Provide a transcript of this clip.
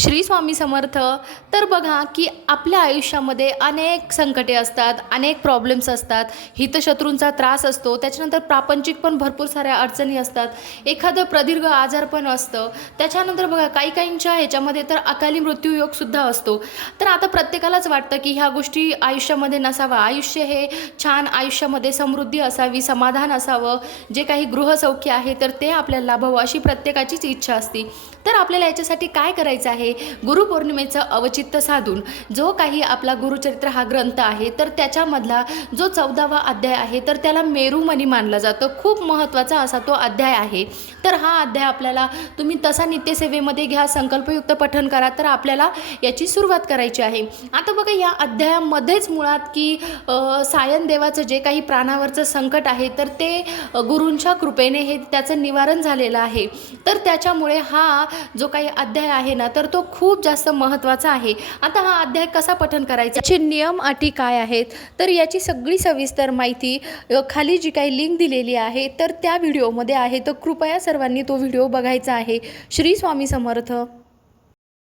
श्री स्वामी समर्थ. तर बघा की आपल्या आयुष्यामध्ये अनेक संकटे असतात, अनेक प्रॉब्लेम्स असतात, हितशत्रूंचा त्रास असतो, त्याच्यानंतर प्रापंचिक पण भरपूर साऱ्या अडचणी असतात, एखादं प्रदीर्घ आजार पण असतं, त्याच्यानंतर बघा काही काहींच्या ह्याच्यामध्ये तर अकाली मृत्यूयोगसुद्धा असतो. तर आता प्रत्येकालाच वाटतं की ह्या गोष्टी आयुष्यामध्ये नसावा, आयुष्य हे छान, आयुष्यामध्ये समृद्धी असावी, समाधान असावं, जे काही गृहसौख्य आहे तर ते आपल्याला लाभावं अशी प्रत्येकाचीच इच्छा असते. तर आपल्याला याच्यासाठी काय करायचं आहे, गुरुपौर्णिमेचं अवचित्त साधून जो काही आपला गुरुचरित्र हा ग्रंथ आहे तर त्याच्यामधला जो 14वा अध्याय आहे तर त्याला मेरुमणी मानला जातो. खूप महत्त्वाचा असा तो अध्याय आहे. तर हा अध्याय आपल्याला तुम्ही तसा नित्यसेवेमध्ये घ्या, संकल्पयुक्त पठण करा, तर आपल्याला याची सुरुवात करायची आहे. आता बघा या अध्यायामध्येच मुळात की सायन देवाचं जे काही प्राणावरचं संकट आहे तर ते गुरूंच्या कृपेने हे त्याचं निवारण झालेलं आहे. तर त्याच्यामुळे हा जो काही अध्याय आहे ना तर तो खूप जास्त महत्त्वाचा आहे. आता हा अध्याय कसा पठण करायचा, याचे नियम अटी काय आहेत, तर याची सगळी सविस्तर माहिती खाली जी काही लिंक दिलेली आहे तर त्या व्हिडिओमध्ये आहे. तर कृपया सर्वांनी तो व्हिडिओ बघायचा आहे. श्री स्वामी समर्थ.